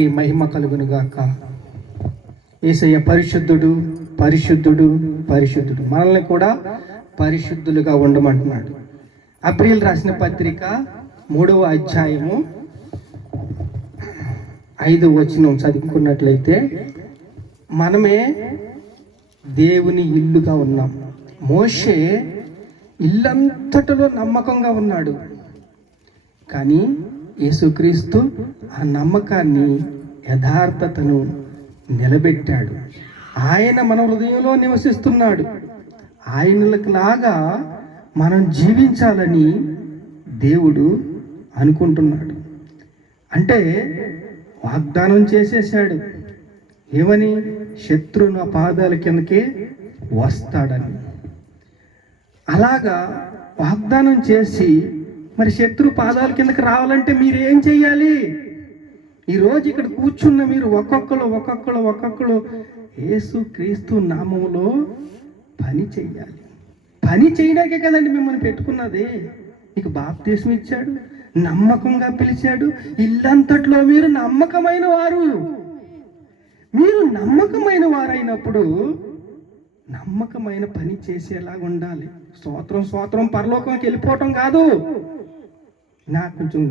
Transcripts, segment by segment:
ఈ మహిమ కలుగునుగాక. యేసయ్య పరిశుద్ధుడు, పరిశుద్ధుడు, పరిశుద్ధుడు. మనల్ని కూడా పరిశుద్ధులుగా ఉండమంటున్నాడు. అబ్రీల్ రాసిన పత్రిక 3వ అధ్యాయము 5వ వచనం చదువుకున్నట్లయితే, మనమే దేవుని ఇల్లుగా ఉన్నాం. మోషే ఇల్లంతటిలో నమ్మకంగా ఉన్నాడు, కానీ యేసుక్రీస్తు ఆ నమ్మకాన్ని, యథార్థతను నిలబెట్టాడు. ఆయన మన హృదయంలో నివసిస్తున్నాడు. ఆయనలాగా మనం జీవించాలని దేవుడు అనుకుంటున్నాడు. అంటే వాగ్దానం చేసేసాడు. ఏమని? శత్రువు నా పాదాల కిందకే వస్తాడని. అలాగా వాగ్దానం చేసి మరి శత్రు పాదాల కిందకి రావాలంటే మీరు ఏం చెయ్యాలి? ఈరోజు ఇక్కడ కూర్చున్న మీరు ఒక్కొక్కరు యేసు క్రీస్తు నామములో పని చెయ్యాలి. పని చేయడానికే కదండి మిమ్మల్ని పెట్టుకున్నది. మీకు బాప్తిస్మ ఇచ్చాడు, నమ్మకంగా పిలిచాడు. ఇల్లంతట్లో మీరు నమ్మకమైన వారు. మీరు నమ్మకమైన వారైనప్పుడు నమ్మకమైన పని చేసేలాగా ఉండాలి. స్తోత్రం పరలోకంకి వెళ్ళిపోవటం కాదు. నాకు కొంచెం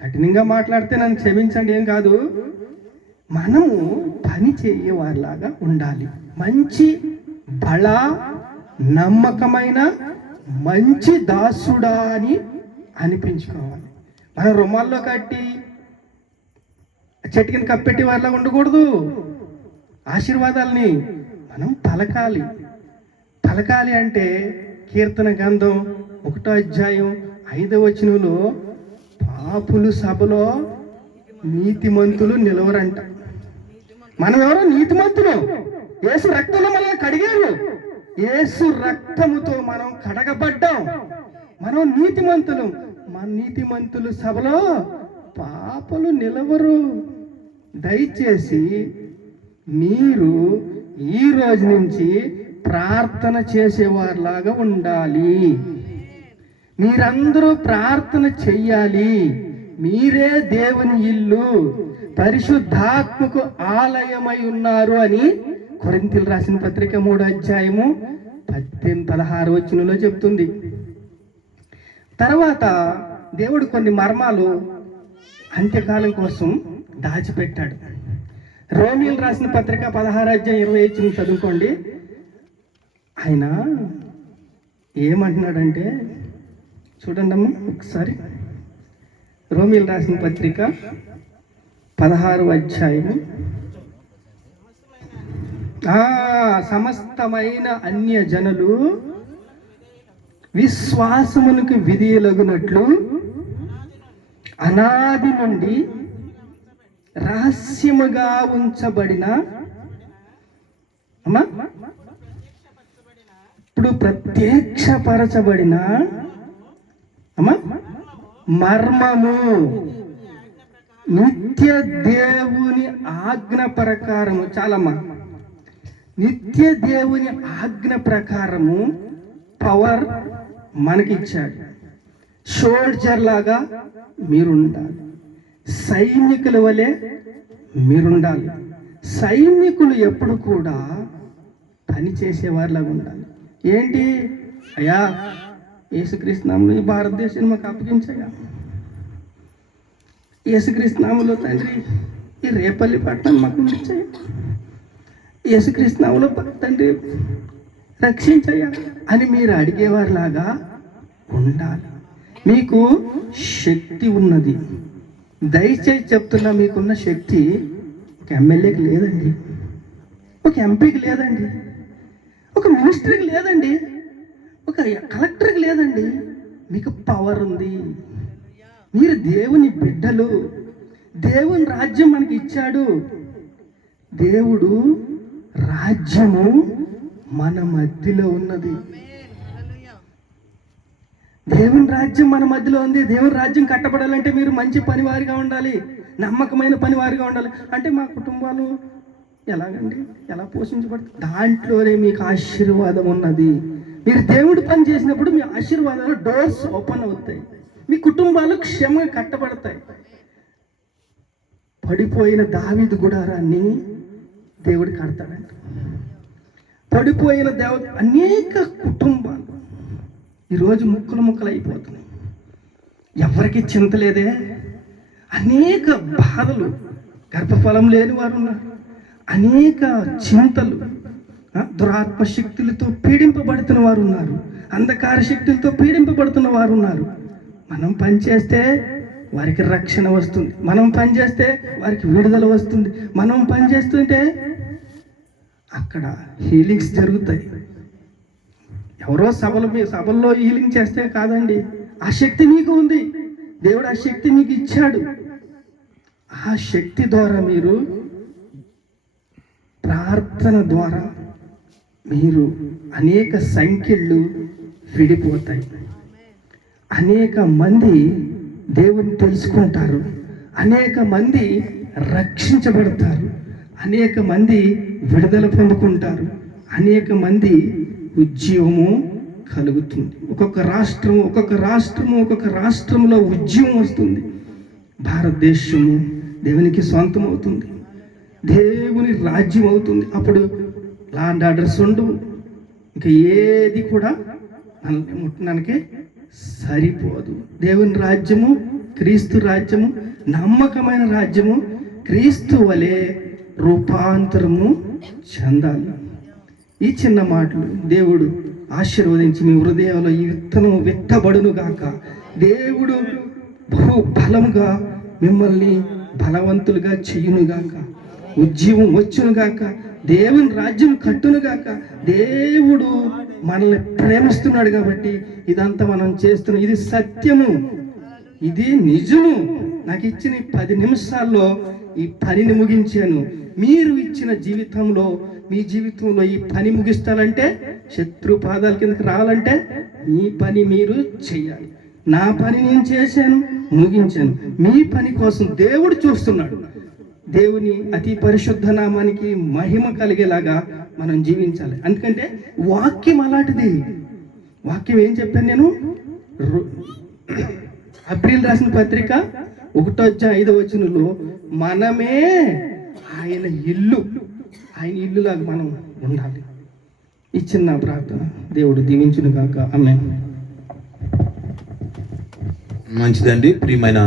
కఠినంగా మాట్లాడితే నన్ను క్షమించండి, ఏం కాదు. మనము పని చేయవారిలాగా ఉండాలి. మంచి బల నమ్మకమైన మంచి దాసుడా అని అనిపించుకోవాలి. మన రుమాల్లో కట్టి చెట్టుకిని కప్పెట్టి వారిలాగా ఉండకూడదు. ఆశీర్వాదాలని మనం పలకాలి అంటే కీర్తన గ్రంథం 1వ అధ్యాయం 5వ వచనంలో, పాపులు సభలో నీతిమంతులు నిలవరంట. మనం ఎవరో నీతిమంతులు. యేసు రక్తంలో మనల్ని కడిగారు. యేసు రక్తముతో మనం కడగబడ్డాం. మనం నీతిమంతులు. మన నీతిమంతులు సభలో పాపలు నిలవరు. దయచేసి మీరు ఈ రోజు నుంచి ప్రార్థన చేసేవారిలాగా ఉండాలి. మీరందరూ ప్రార్థన చెయ్యాలి. మీరే దేవుని ఇల్లు, పరిశుద్ధాత్మకు ఆలయమై ఉన్నారు అని కొరింథీయులకు రాసిన పత్రిక 3వ అధ్యాయము 16 వచనంలో చెప్తుంది. తర్వాత దేవుడు కొన్ని మర్మాలు అంత్యకాలం కోసం దాచిపెట్టాడు. రోమీయులకు రాసిన పత్రిక 16వ అధ్యాయం 20వ వచనం చదువుకోండి. ఆయన ఏమంటున్నాడంటే, చూడండి అమ్మ ఒకసారి. రోమీయులకు రాసిన పత్రిక 16వ అధ్యాయము, సమస్తమైన అన్య జనులు విశ్వాసమునకు విధేయులగునట్లు అనాది నుండి రహస్యముగా ఉంచబడిన, ఇప్పుడు ప్రత్యక్షపరచబడిన మర్మము నిత్య దేవుని ఆజ్ఞ ప్రకారము, చాలమ్మా, నిత్య దేవుని ఆజ్ఞ ప్రకారము పవర్ మనకిచ్చాడు. సోల్జర్ లాగా మీరుండాలి. సైనికుల వలె మీరుండాలి. సైనికులు ఎప్పుడు కూడా పని చేసేవారిలాగా ఉండాలి. ఏంటి అయ్యా, యేసుక్రీస్తు నామములో ఈ భారతదేశాన్ని మాకు అప్పగించయ్యా. యేసుక్రీస్తు నామములో తండ్రి ఈ రేపల్లి పట్టణం మాకు ఇచ్చయ్యా. యేసుక్రీస్తు నామములో తండ్రి రక్షించయ్యా అని మీరు అడిగేవారిలాగా ఉండాలి. మీకు శక్తి ఉన్నది. దయచేసి చెప్తున్నా, మీకున్న శక్తి ఒక ఎమ్మెల్యేకి లేదండి, ఒక ఎంపీకి లేదండి, ఒక మినిస్టర్కి లేదండి, ఒక కలెక్టర్కి లేదండి. మీకు పవర్ ఉంది. మీరు దేవుని బిడ్డలు. దేవుని రాజ్యం మనకి ఇచ్చాడు. దేవుడు రాజ్యము మన మధ్యలో ఉన్నది. దేవుని రాజ్యం మన మధ్యలో ఉంది. దేవుని రాజ్యం కట్టబడాలంటే మీరు మంచి పనివారిగా ఉండాలి, నమ్మకమైన పనివారిగా ఉండాలి. అంటే మా కుటుంబాలు ఎలాగండి, ఎలా పోషించబడుతుంది? దాంట్లోనే మీకు ఆశీర్వాదం ఉన్నది. మీరు దేవుడి పని చేసినప్పుడు మీ ఆశీర్వాదాలు డోర్స్ ఓపెన్ అవుతాయి. మీ కుటుంబాలు క్షేమంగా కట్టబడతాయి. పడిపోయిన దావీదు గుడారాన్ని దేవుడు కడతాడంట. పడిపోయిన అనేక కుటుంబాలు ఈరోజు ముక్కలు అయిపోతున్నాయి. ఎవరికి చింత లేదే. అనేక బాధలు, గర్భఫలం లేని వారు ఉన్నారు, అనేక చింతలు, దురాత్మ శక్తులతో పీడింపబడుతున్న వారు ఉన్నారు, అంధకార శక్తులతో పీడింపబడుతున్న వారు ఉన్నారు. మనం పనిచేస్తే వారికి రక్షణ వస్తుంది, మనం పనిచేస్తే వారికి విడుదల వస్తుంది, మనం పనిచేస్తుంటే అక్కడ హీలింగ్స్ జరుగుతాయి. ఎవరో సభల్లో హీలింగ్ చేస్తే కాదండి, ఆ శక్తి మీకు ఉంది. దేవుడు ఆ శక్తి మీకు ఇచ్చాడు. ఆ శక్తి ద్వారా మీరు ప్రార్థన ద్వారా మీరు అనేక సంఖ్యలు విడిపోతాయి. అనేక మంది దేవుని తెలుసుకుంటారు, అనేక మంది రక్షించబడతారు, అనేక మంది విడుదల పొందుకుంటారు, అనేక మంది ఉద్యమము కలుగుతుంది. ఒక్కొక్క రాష్ట్రంలో ఉద్యమం వస్తుంది. భారతదేశము దేవునికి సొంతం అవుతుంది, దేవుని రాజ్యం అవుతుంది. అప్పుడు లా అండ్ ఆర్డర్స్ ఉండవు, ఇంకా ఏది కూడా మనల్ని ముట్టడానికి సరిపోదు. దేవుని రాజ్యము, క్రీస్తు రాజ్యము నమ్మకమైన రాజ్యము. క్రీస్తు వలె రూపాంతరము చెందాలి. ఈ చిన్న మాటలు దేవుడు ఆశీర్వదించి మీ హృదయంలో ఈ విత్తనం విత్తబడును గాక. దేవుడు బహు బలముగా మిమ్మల్ని బలవంతులుగా చెయ్యునుగాక. ఉద్యమం వచ్చునుగాక. దేవుని రాజ్యం కట్టునుగాక. దేవుడు మనల్ని ప్రేమిస్తున్నాడు కాబట్టి ఇదంతా మనం చేస్తున్నాం. ఇది సత్యము, ఇది నిజము. నాకు ఇచ్చిన 10 నిమిషాల్లో ఈ పనిని ముగించాను. మీరు ఇచ్చిన జీవితంలో, మీ జీవితంలో ఈ పని ముగిస్తానంటే, శత్రు పాదాల కిందకి రావాలంటే మీ పని మీరు చేయాలి. నా పని నేను చేశాను, ముగించాను. మీ పని కోసం దేవుడు చూస్తున్నాడు. దేవుని అతి పరిశుద్ధ నామానికి మహిమ కలిగేలాగా మనం జీవించాలి. ఎందుకంటే వాక్యం అలాంటిది. వాక్యం ఏం చెప్పాను నేను? అబ్రీల్ రాసిన పత్రిక 1:5 మనమే ఆయన ఇల్లులాగా మనం ఉండాలి. ఈ చిన్న ప్రార్థన దేవుడు దీవించును గాక. ఆమేన్. మంచిదండి. ప్రియమైన